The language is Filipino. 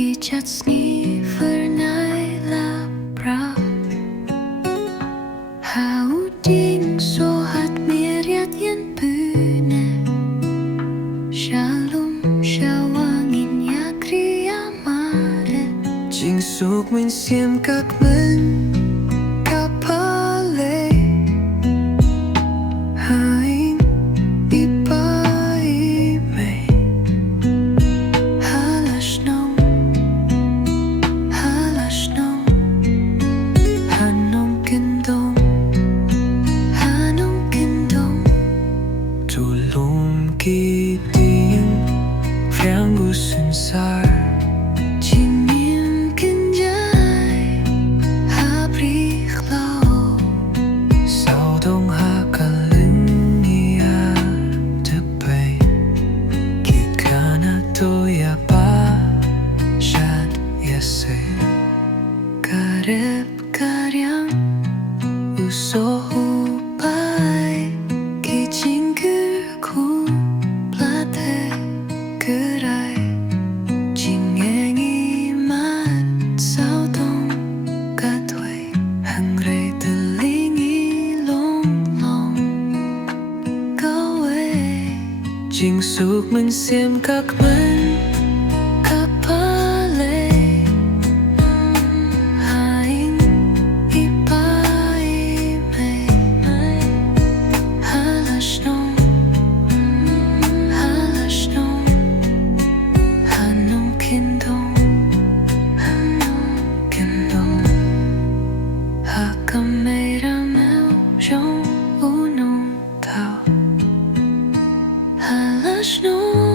Kichats ni Fernay la prah Hauding so hat miriat yan pune Shalom shawangin ya kriyamare Jingsuk min siem kak men kapale Haing ipaime Halash nong Nongkyndong Tulum kiting Friang gusun sar Jingim kenjai Habrich lao Sao dong ha kalin niya Tepay Kikana to ya pa Shad yase Karep karyang Uso hupay Kijingir ku plate Gerai Jingengi mat Sao dong katway Hangre telingi long long Gawe Jingsuk min siem kak men kapale Haing ipaime Halash nong Nongkyndong Hakameramel jong unong tao Halash nong